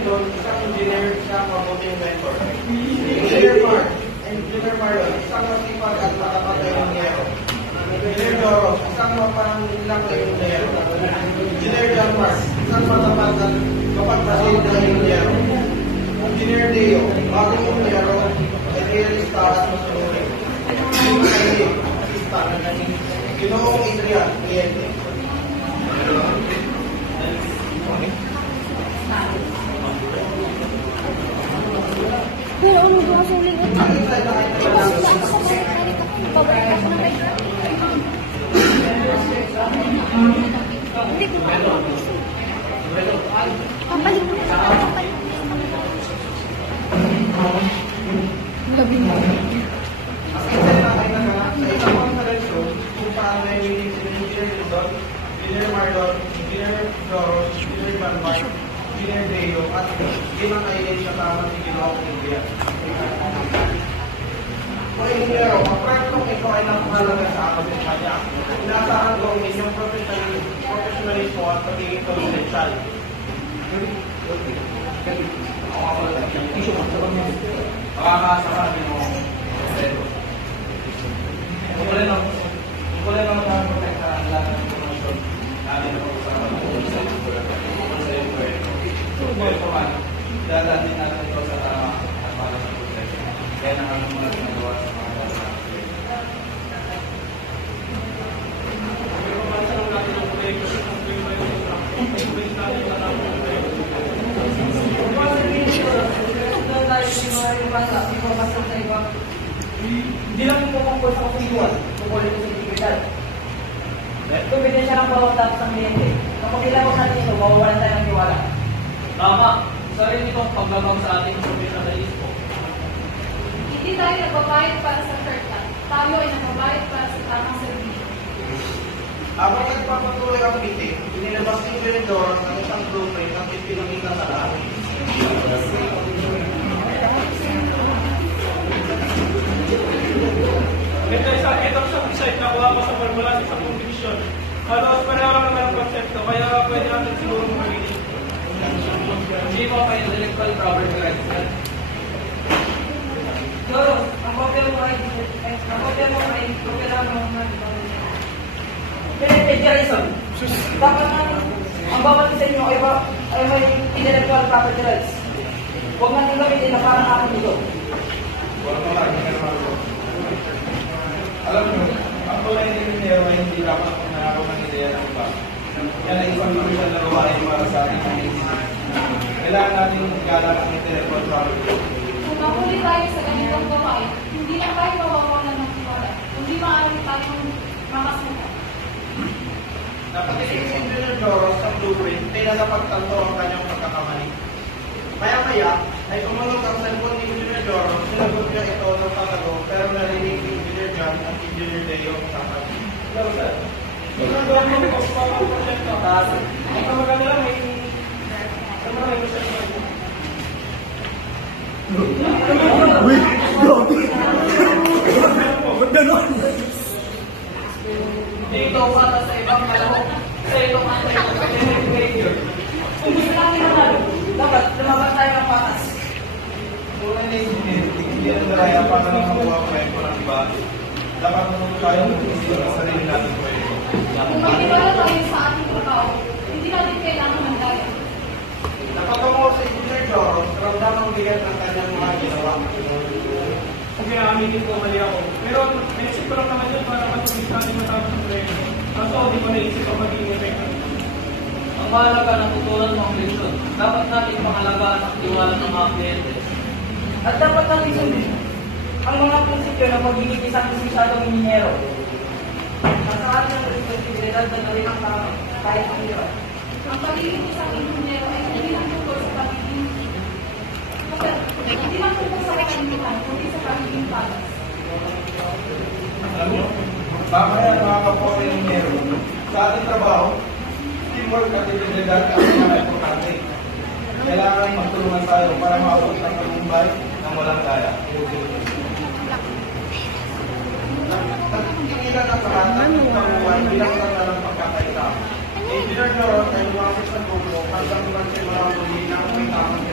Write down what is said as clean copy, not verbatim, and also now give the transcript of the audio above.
Doon, isang engineer siya mabuting mentor. Engineer Marlon, isang masipag at matapat na engineero. Engineer Doro, isang mapangilang na engineero. Engineer John Mark, isang matapat at mapagpasid na engineero. Engineer Deo, bagong engineero, idealista at masunurin. Engineer Asista, Ginoong Adrian, kliyente. Pero ano ba kasi ulit? Hindi ko pa. Papalit mo sa papalit. Gabi mo. Kasi sa isang konferensyon, kung paano na yung Engineer Lindon, Engineer Marlon, Engineer Doro, Engineer Banmar, Engineer Deo, at ginakailin siya tama si Ginoong Adrian. Kung engineero, ang proyektong ito ay napakalaga sa akin sa kanya. Inaasahan ko ang inyong professionalismo at pagiging confidential. Makakaasa ka namin mo. Muli lang ang protektahan lahat ng informasyon namin na pag-usapan sa iyo po ito. Pero po man, dadating natin ito sa tama at para sa proseso. Kaya na kami mga ginagawa sa mga dalawa. Pero pansa lang natin ang proyekto sa hindi lang po tungkol sa kasuliwan, tungkol ito sa integridad. Kompetensya ng bawat dapat ng kliyente. Kapag ilawag natin ito, mawawalan tayo ng tiwala. Tama. Isa rin itong paglabang sa ating professionalismo. Hindi tayo nagbabayad para sa shortcut. Tayo ay nagbabayad para sa tamang servisyo. Habang nagpapatuloy ang meeting, inilabas ni Engineer Doro ang isang blueprint na pinamita sa lahat. Ito sa site na kuha ko sa formula sa isang competition. Halos pareho lang naman ang konsepto, kaya pwede natin siguro mag-reading. Hindi mo pa yung electoral property rights. Doro, ang kopya mo ay kopya mo Jason, dapat ang bawat isa nyo ay may intellectual property rights. Huwag natin gamitin na parang akin ito. Alam nyo, ang tulay ng engineero ay hindi dapat kung nanakaw ng ideya ng iba. Yan ay isang crucial na gawain para sa ating engineering. Kailangan natin galang ang intellectual property. Kung mahuli tayo sa ganitong gawain, hindi na tayo mawawalan ng tiwala. Hindi maaari tayong makasuka. Napatingin si Engineer Doro sa blueprint, kaya napagtanto ang kanyang pagkakamali. Maya-maya, ay tumulog ang cellphone ni Engineer Doro, sinagot niya ito ng patago, pero narinig ni Engineer John at Engineer Deo ang sapat. Hello, sir. Ginagawa mo po sa mga proyekto. Ito maganda lang, may proseso. Uy! Grabe! Ganda nun! Dito para sa ibang kalahok, sa itong anti-behavior. Kung gusto natin naman, dapat lumabas tayo ng patas. Tulad na engineer, hindi ang daraya para lang makuha ang kwento ng iba. Dapat matuto tayo mag-isip sa sarili natin kwento. Kung may tiwala tayo sa ating trabaho, hindi natin kailangan ng daya. Napatungo sa Engineer Doro, ramdamang bigat ng kanyang mga ginawa. Kung aminin ko, mali ako. Pero naisip ko lang naman yun para matulog natin matapos ng proyekto. Kaso hindi ko naisip ang magiging epekto. Ang mahalaga ng tutulan mo ang leksyon. Dapat natin pangalagaan ang tiwala ng mga kliyente. At dapat natin sundin ang mga prinsipyo ng pagiging isang disisadong engineero. Nasa atin ang responsibilidad na gawin ang tama kahit ang hirap. Ang pagiging isang engineero ay hindi lang tungkol sa pagiging hindi lang tungkol sa kalimitan, kundi sa pagiging patas. Alam mo, mamaya mga kapwa ng engineero, sa ating trabaho, teamwork at integridad ang mga importante. Kailangan magtulungan tayo para maabot ang tagumpay ng walang daya. Nagtigilan ang lahat ng pagkakuhan bilang tanda ng pagkakaita. Engineer Doro ay lumapit sa grupo hanggang magsimula muli na may tamang